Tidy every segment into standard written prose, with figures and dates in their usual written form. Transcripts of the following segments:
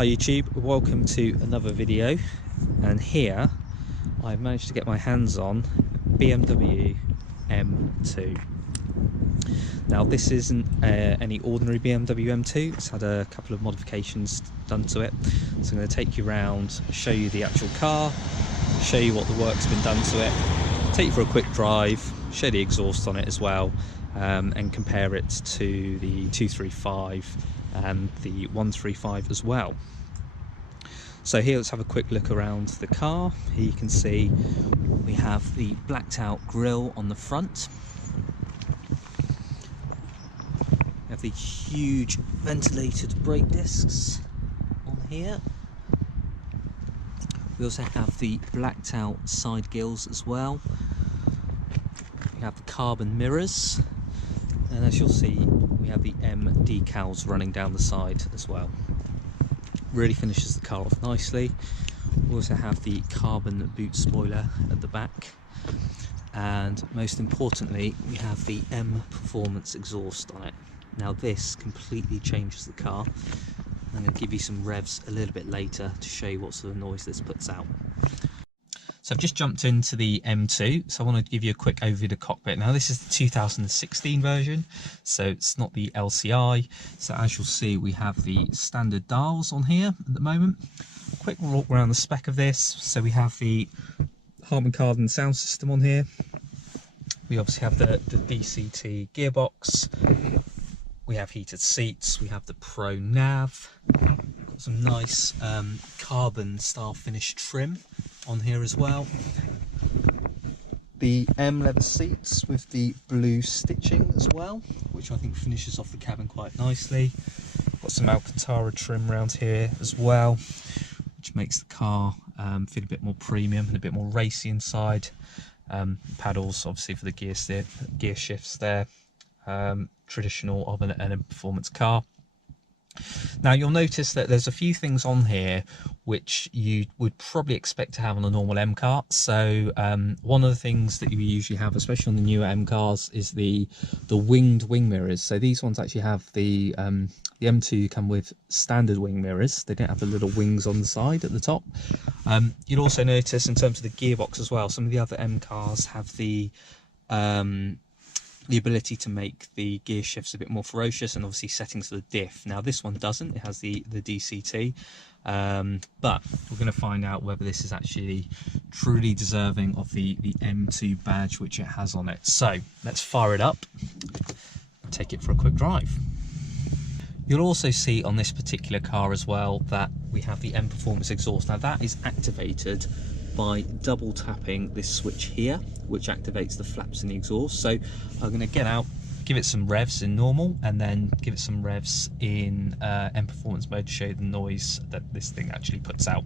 Hi YouTube, welcome to another video, and here I've managed to get my hands on BMW M2. Now this isn't any ordinary BMW M2, it's had a couple of modifications done to it, so I'm going to take you around, show you the actual car, show you what the work's been done to it, take you for a quick drive, show the exhaust on it as well, and compare it to the 235 and the 135 as well. So here, let's have a quick look around the car. Here you can see we have the blacked out grille on the front. We have the huge ventilated brake discs on here. We also have the blacked out side gills as well. We have the carbon mirrors, and as you'll see, we have the M decals running down the side as well. Really finishes the car off nicely. We also have the carbon boot spoiler at the back, and most importantly we have the M Performance exhaust on it. Now this completely changes the car. I'm going to give you some revs a little bit later to show you what sort of noise this puts out. So I've just jumped into the M2, so I want to give you a quick overview of the cockpit. Now this is the 2016 version, so it's not the LCI. So as you'll see, we have the standard dials on here at the moment. Quick walk around the spec of this. So we have the Harman Kardon sound system on here. We obviously have the DCT gearbox. We have heated seats. We have the Pro Nav. Got some nice carbon style finish trim on here as well. The M leather seats with the blue stitching as well, which I think finishes off the cabin quite nicely. Got some Alcantara trim around here as well, which makes the car feel a bit more premium and a bit more racy inside. Paddles obviously for the gear shifts there, traditional of an M performance car. Now you'll notice that there's a few things on here which you would probably expect to have on a normal M car. So one of the things that you usually have, especially on the newer M cars, is the winged wing mirrors. So these ones actually have the M2 come with standard wing mirrors. They don't have the little wings on the side at the top. You'll also notice in terms of the gearbox as well, some of the other M cars have the ability to make the gear shifts a bit more ferocious, and obviously settings for the diff. Now this one doesn't, it has the DCT, but we're going to find out whether this is actually truly deserving of the M2 badge which it has on it. So let's fire it up and take it for a quick drive. You'll also see on this particular car as well that we have the M Performance exhaust. Now that is activated by double tapping this switch here, which activates the flaps in the exhaust. So I'm going to get out, give it some revs in normal, and then give it some revs in M Performance mode to show you the noise that this thing actually puts out.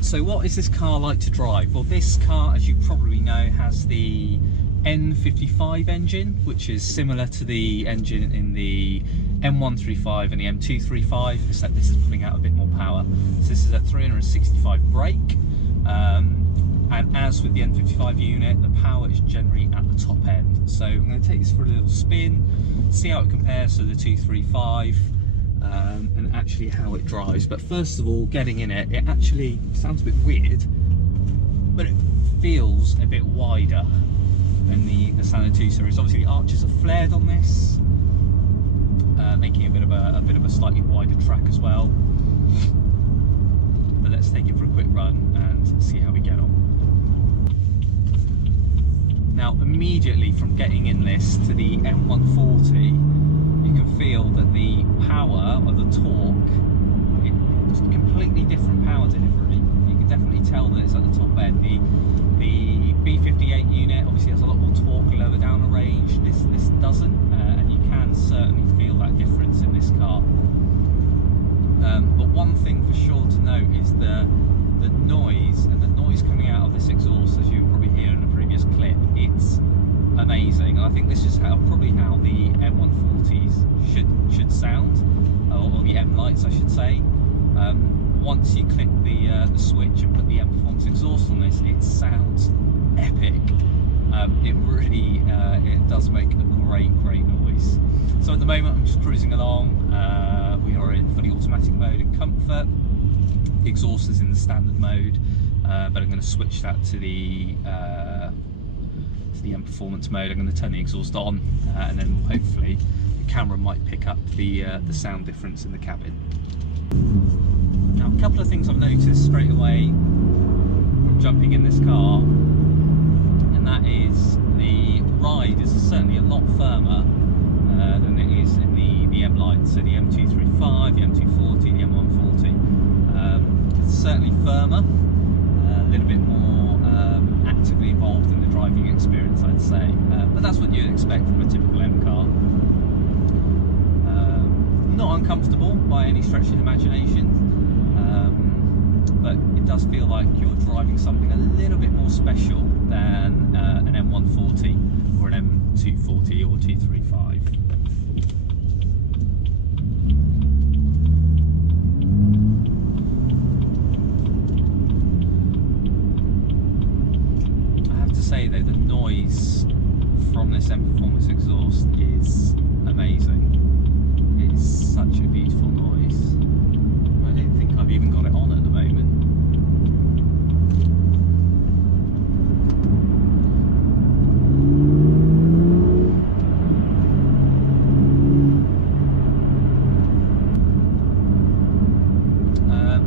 So what is this car like to drive? Well, this car, as you probably know, has the N55 engine, which is similar to the engine in the M135 and the M235, except this is putting out a bit more power. So this is a 365 brake, and as with the N55 unit, the power is generally at the top end. So I'm going to take this for a little spin, see how it compares to the 235, and actually how it drives. But first of all, getting in it, it actually sounds a bit weird, but it feels a bit wider than the standard 2 series. Obviously the arches are flared on this, making a bit of a slightly wider track as well. But let's take it for a quick run and see how we get on. Now immediately from getting in this to the M140, you can feel that the power or the torque, it's completely different power delivery. You can definitely tell that it's at the top end. The B58 unit obviously has a lot more torque lower down the range. This doesn't, and you can certainly feel that difference in this car. But one thing for sure to note is the noise, and the noise coming out of this exhaust, as you probably hear in the previous clip. It's amazing, and I think this is probably how the M140s should sound, or the M lights, I should say. Once you click the switch and put the M Performance exhaust on this, it sounds epic. It really it does make a great noise. So at the moment I'm just cruising along. We are in fully automatic mode in comfort. The exhaust is in the standard mode, but I'm going to switch that to the M Performance mode. I'm going to turn the exhaust on, and then hopefully the camera might pick up the sound difference in the cabin. Now, a couple of things I've noticed straight away from jumping in this car, and that is the ride is certainly a lot firmer than it is in the M lights. So the M235, the M240, the M140. It's certainly firmer, a little bit more actively involved in the driving experience, I'd say. But that's what you'd expect from a typical M car. Not uncomfortable by any stretch of the imagination, but it does feel like you're driving something a little bit more special than an M140 or an M240 or 235. I have to say though, the noise from this M Performance exhaust is amazing. It's such a beautiful noise. I don't think I've even got it on at the moment.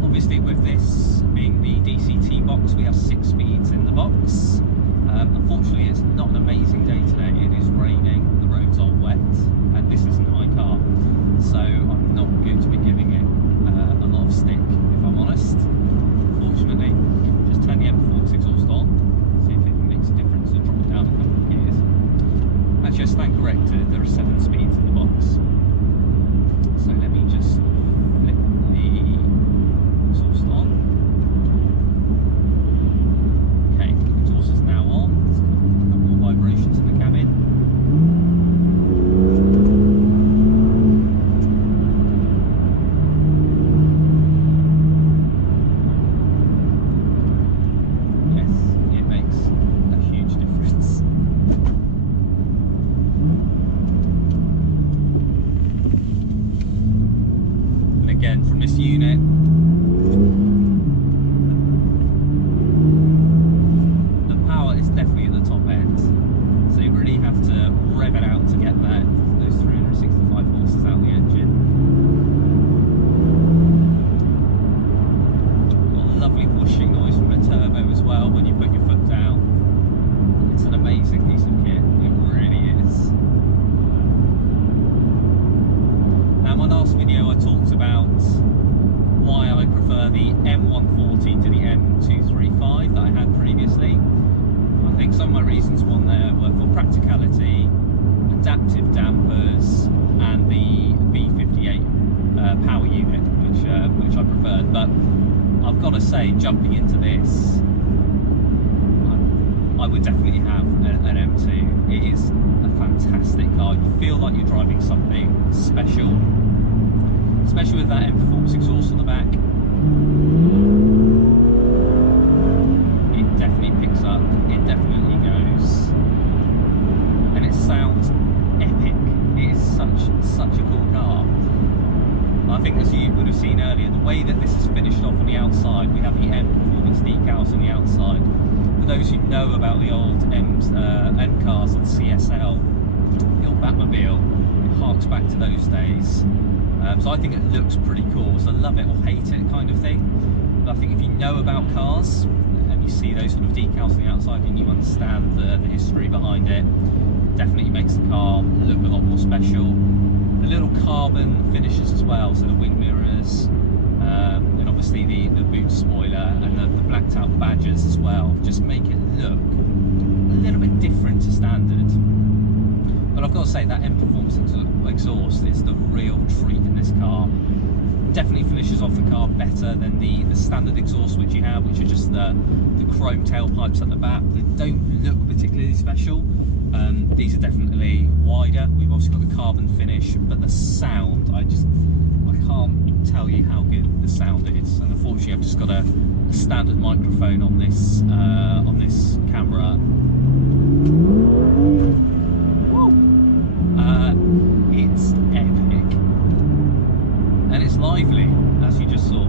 Obviously with this being the DCT box, we have 6 speeds in the box. Unfortunately it's not an amazing day today. It is raining, the roads are wet, and this isn't my car. So I'm not going to be giving it a lot of stick, if I'm honest. Fortunately, just turn the M Performance exhaust on, see if it makes a difference and drop it down a couple of gears. Actually, I stand corrected, there are 7 speeds in the box. So let me just flip the exhaust on. Okay, the exhaust is now on. There's a couple more vibrations in the cabin. Again, from this unit, the power is definitely at the top end, so you really have to rev it out to get those 365 horses out the engine. Got a lovely whooshing noise from the turbo as well when you put your foot down. It's an amazing piece of kit, it really is. Now, my last video I talked about why I prefer the M140 to the M235 that I had previously. I think some of my reasons one there were for practicality, adaptive dampers, and the B58 power unit, which I preferred. But I've got to say, jumping into this, I would definitely have an M2. It is a fantastic car. You feel like you're driving something special, especially with that M Performance exhaust on the back. It definitely picks up, it definitely goes, and it sounds epic. It is such a cool car. I think, as you would have seen earlier, the way that this is finished off on the outside, we have the M Performance decals on the outside. For those who know about the old M cars and CSL, the old Batmobile, it harks back to those days. So I think it looks pretty cool. So love it or hate it kind of thing. But I think if you know about cars and you see those sort of decals on the outside and you understand the history behind it, it definitely makes the car look a lot more special. The little carbon finishes as well, so the wing mirrors, and obviously the boot spoiler and the blacked out badges as well, just make it look a little bit different to standard. But I've got to say that M Performance exhaust is the real treat in this car. definitely finishes off the car better than the standard exhaust which you have, which are just the chrome tailpipes at the back. They don't look particularly special. These are definitely wider. We've also got the carbon finish, but the sound, I can't tell you how good the sound is. And unfortunately, I've just got a standard microphone on this camera. Woo! It's epic, and it's lively, as you just saw.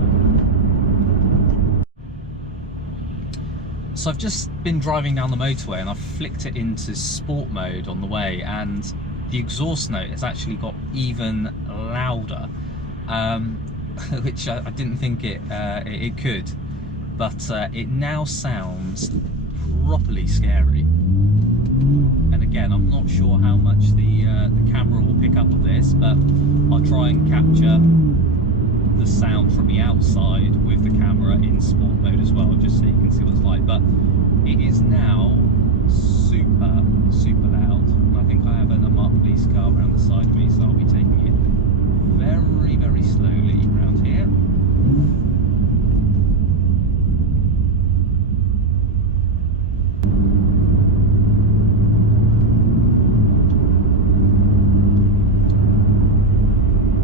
So I've just been driving down the motorway and I've flicked it into sport mode on the way, and the exhaust note has actually got even louder, which I didn't think it could, but it now sounds properly scary. And again, I'm not sure how much the camera will pick up of this, but I'll try and capture the sound from the outside with the camera in sport mode as well, just so you can see what it's like. But it is now super loud, and I think I have an unmarked police car around the side of me, so I'll be taking it very slowly around here.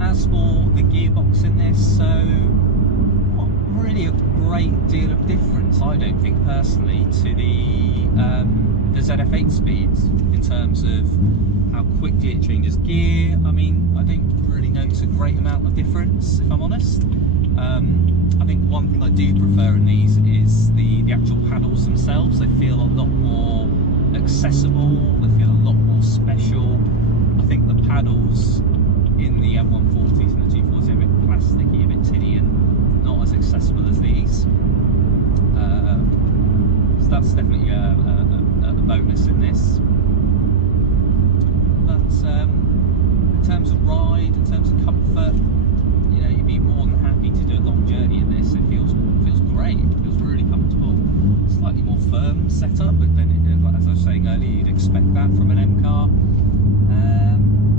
As for the gearbox in this, so not really a great deal of difference, I don't think personally, to the ZF8 speeds in terms of how quickly it changes gear. I mean, I don't really notice a great amount of difference, if I'm honest. I think one thing I do prefer in these is the actual paddles themselves. They feel a lot more accessible, they feel a lot more special. I think the paddles in the M140s and the 240s are a bit plasticky, a bit tinny, and not as accessible as these. So that's definitely a bonus in this. But in terms of ride, in terms of comfort, you know, you'd be more than happy to do a long journey in this. It feels great. It feels really comfortable. Slightly more firm setup, but then as I was saying earlier, you'd expect that from an M car.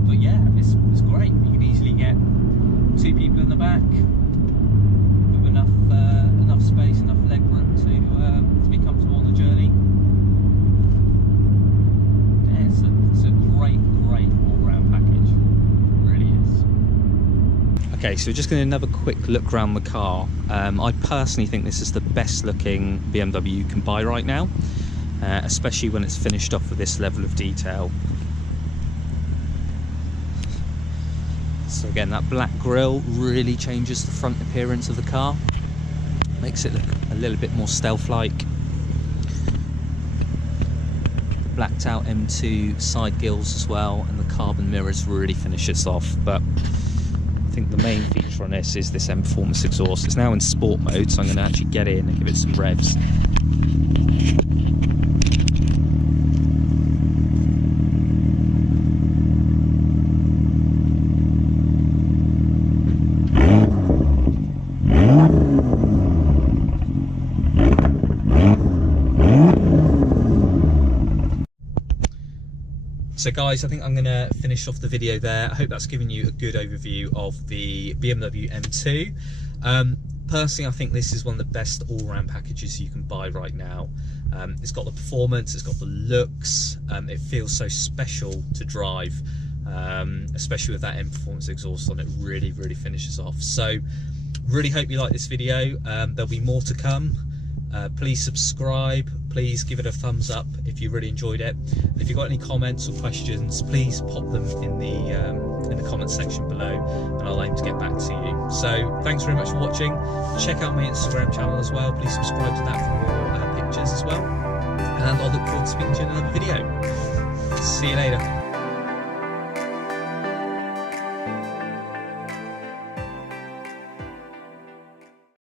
But yeah, it's great. You can easily get two people in the back with enough space, enough leg room to be comfortable on the journey. Yeah, it's a great all-round package. It really is. Okay, so we're just going to have a quick look around the car. I personally think this is the best looking BMW you can buy right now, especially when it's finished off with this level of detail. So again, that black grille really changes the front appearance of the car, makes it look a little bit more stealth-like. The blacked out M2 side gills as well, and the carbon mirrors really finish this off. But I think the main feature on this is this M Performance exhaust. It's now in sport mode, so I'm going to actually get in and give it some revs. So guys, I think I'm going to finish off the video there. I hope that's given you a good overview of the BMW M2. Personally, I think this is one of the best all-round packages you can buy right now. It's got the performance, it's got the looks, it feels so special to drive, especially with that M Performance exhaust on it. Really finishes off. So really hope you like this video. There'll be more to come. Please subscribe, please give it a thumbs up if you really enjoyed it, and if you've got any comments or questions, please pop them in the comment section below, and I'll aim to get back to you. So thanks very much for watching. Check out my Instagram channel as well, please subscribe to that for more pictures as well, and I look forward to speaking to you in another video. See you later.